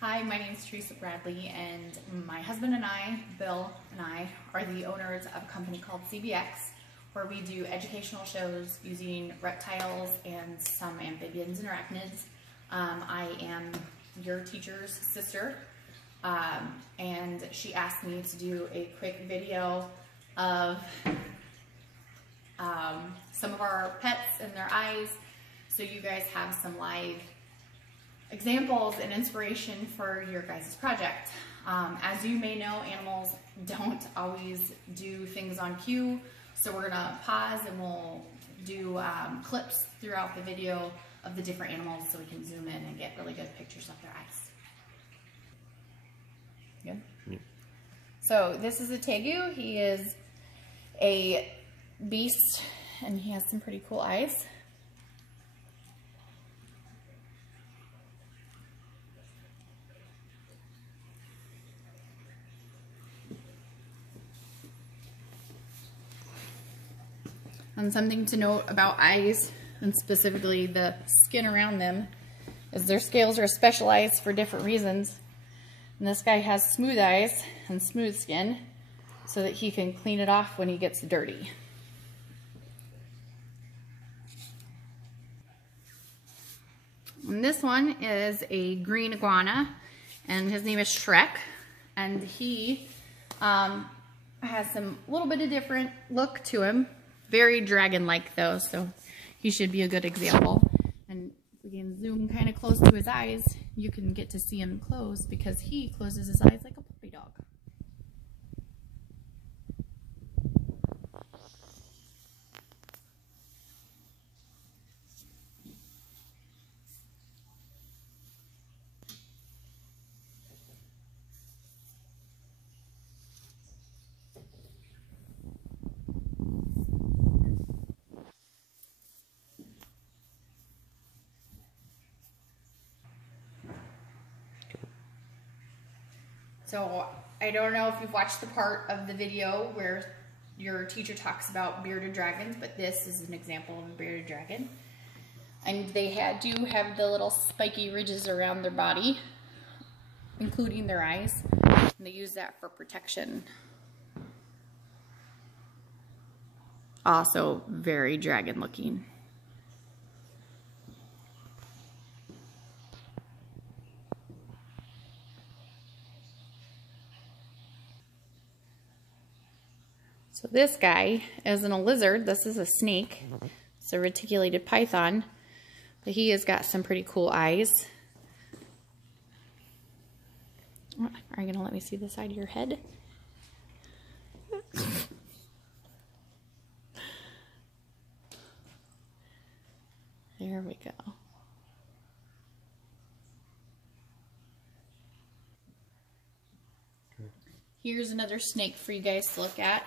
Hi, my name is Teresa Bradley, and my husband and I, Bill and I, are the owners of a company called CBX, where we do educational shows using reptiles and some amphibians and arachnids. I am your teacher's sister, and she asked me to do a quick video of some of our pets and their eyes, so you guys have some live examples and inspiration for your guys' project. As you may know, animals don't always do things on cue, so we're gonna pause and we'll do clips throughout the video of the different animals so we can zoom in and get really good pictures of their eyes. Good? Yeah. So this is a tegu. He is a beast and he has some pretty cool eyes. And something to note about eyes, and specifically the skin around them, is their scales are specialized for different reasons. And this guy has smooth eyes and smooth skin so that he can clean it off when he gets dirty. And this one is a green iguana, and his name is Shrek, and he has some little bit of different look to him. Very dragon-like though, so he should be a good example. And if we can zoom kind of close to his eyes, you can get to see him close because he closes his eyes like a puppy dog. So I don't know if you've watched the part of the video where your teacher talks about bearded dragons, but this is an example of a bearded dragon. And they do have the little spiky ridges around their body, including their eyes. And they use that for protection. Also very dragon looking. So this guy isn't a lizard, this is a snake. It's a reticulated python, but he has got some pretty cool eyes. Are you gonna let me see the side of your head? There we go. Here's another snake for you guys to look at.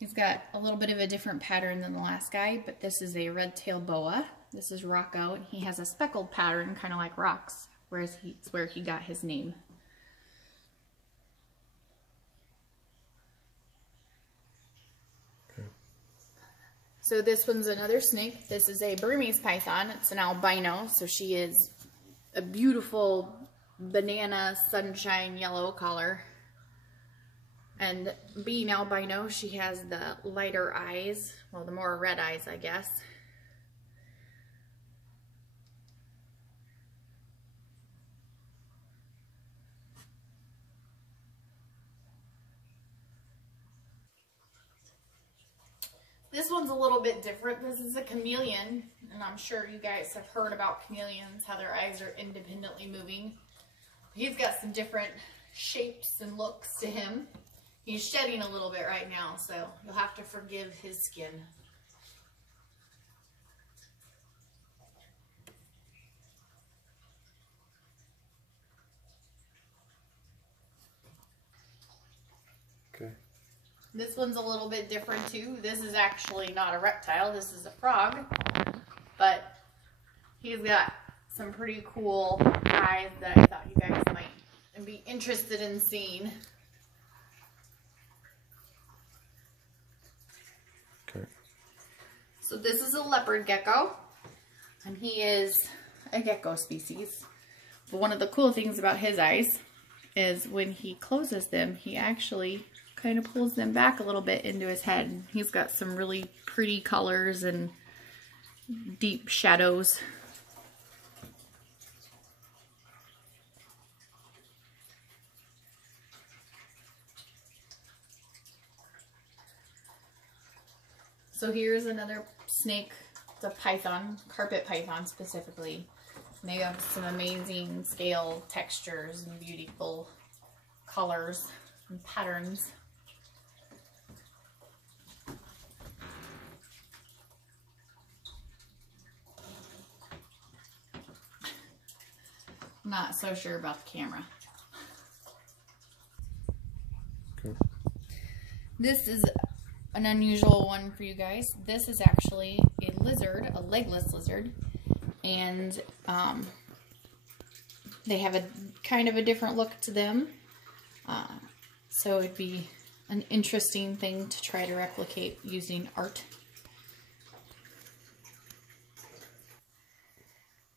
He's got a little bit of a different pattern than the last guy, but this is a red-tailed boa. This is Rocco, and he has a speckled pattern, kind of like rocks, whereas it's where he got his name. Okay. So this one's another snake. This is a Burmese python. It's an albino, so she is a beautiful banana sunshine yellow color. And being albino, she has the lighter eyes, well, the more red eyes, I guess. This one's a little bit different. This is a chameleon, and I'm sure you guys have heard about chameleons, how their eyes are independently moving. He's got some different shapes and looks to him. He's shedding a little bit right now, so you'll have to forgive his skin. Okay. This one's a little bit different too. This is actually not a reptile, this is a frog, but he's got some pretty cool eyes that I thought you guys might be interested in seeing. Okay. So this is a leopard gecko, and he is a gecko species. But one of the cool things about his eyes is when he closes them, he actually kind of pulls them back a little bit into his head. He's got some really pretty colors and deep shadows. So here's another snake. It's a python, carpet python specifically. And they have some amazing scale textures and beautiful colors and patterns. Not so sure about the camera. Okay. This is an unusual one for you guys. This is actually a lizard, a legless lizard, and they have a kind of a different look to them. So it'd be an interesting thing to try to replicate using art.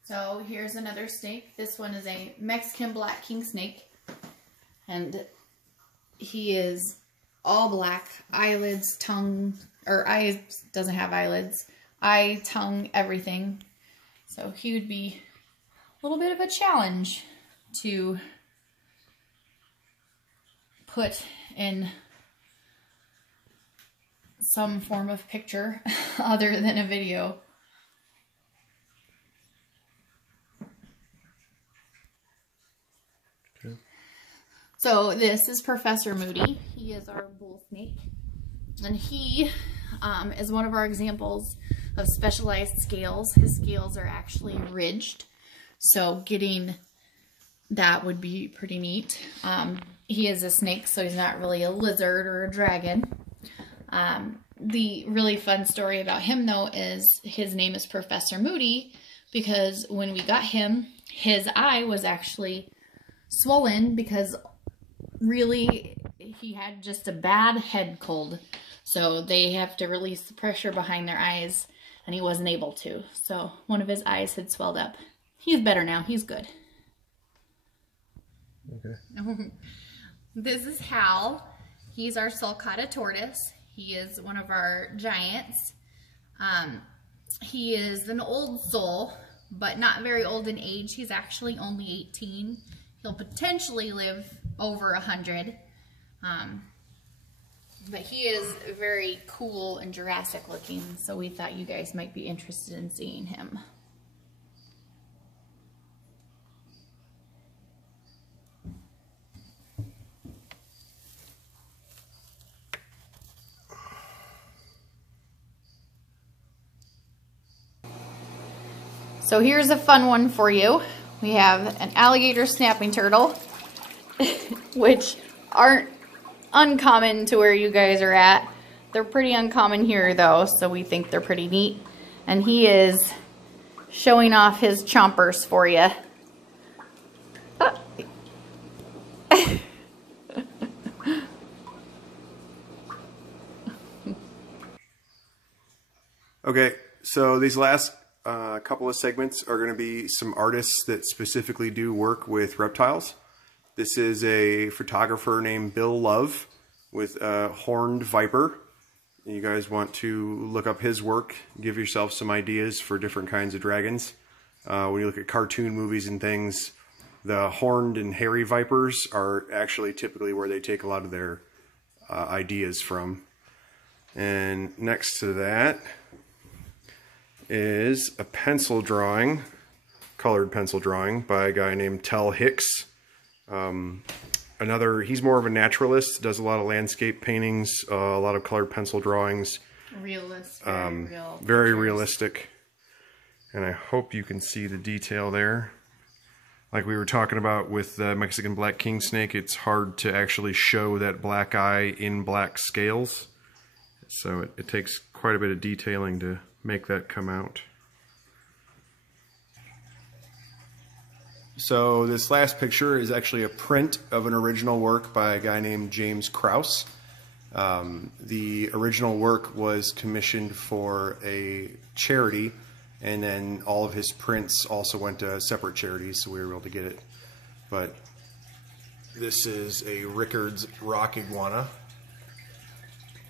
So here's another snake. This one is a Mexican black king snake, and he is all black, eyelids, tongue, or eyes, doesn't have eyelids, eye, tongue, everything. So he would be a little bit of a challenge to put in some form of picture other than a video. Okay. So this is Professor Moody. He is our bull snake, and he is one of our examples of specialized scales. His scales are actually ridged, so getting that would be pretty neat. He is a snake, so he's not really a lizard or a dragon. The really fun story about him, though, is his name is Professor Moody because when we got him, his eye was actually swollen because really he had just a bad head cold. So they have to release the pressure behind their eyes, and he wasn't able to. So one of his eyes had swelled up. He's better now. He's good. Okay. This is Hal. He's our sulcata tortoise. He is one of our giants. He is an old soul, but not very old in age. He's actually only 18. He'll potentially live over 100. But he is very cool and Jurassic looking, so we thought you guys might be interested in seeing him. So here's a fun one for you. We have an alligator snapping turtle, which aren't uncommon to where you guys are at. They're pretty uncommon here though, so we think they're pretty neat. And he is showing off his chompers for you. Okay, so these last couple of segments are going to be some artists that specifically do work with reptiles. This is a photographer named Bill Love with a horned viper. You guys want to look up his work, give yourself some ideas for different kinds of dragons. When you look at cartoon movies and things, the horned and hairy vipers are actually typically where they take a lot of their ideas from. And next to that is a pencil drawing, colored pencil drawing by a guy named Tell Hicks. He's more of a naturalist, does a lot of landscape paintings, a lot of colored pencil drawings. Realist, very realistic. And I hope you can see the detail there. Like we were talking about with the Mexican black king snake, it's hard to actually show that black eye in black scales. So it takes quite a bit of detailing to make that come out. So this last picture is actually a print of an original work by a guy named James Krause. The original work was commissioned for a charity And then all of his prints also went to separate charities, so we were able to get it. But this is a Rickard's rock iguana.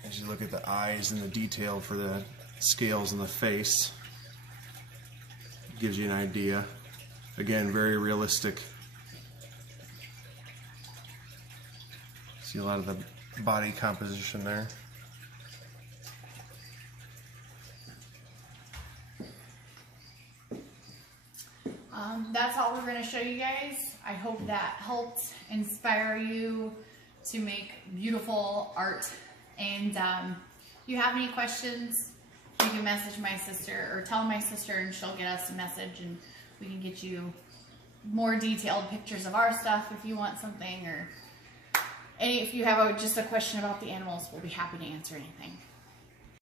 As you look at the eyes and the detail for the scales in the face, it gives you an idea. Again, very realistic. See a lot of the body composition there. That's all we're going to show you guys. I hope that helped inspire you to make beautiful art. And if you have any questions, you can message my sister or tell my sister and she'll get us a message and we can get you more detailed pictures of our stuff if you want something, or if you have just a question about the animals, we'll be happy to answer anything.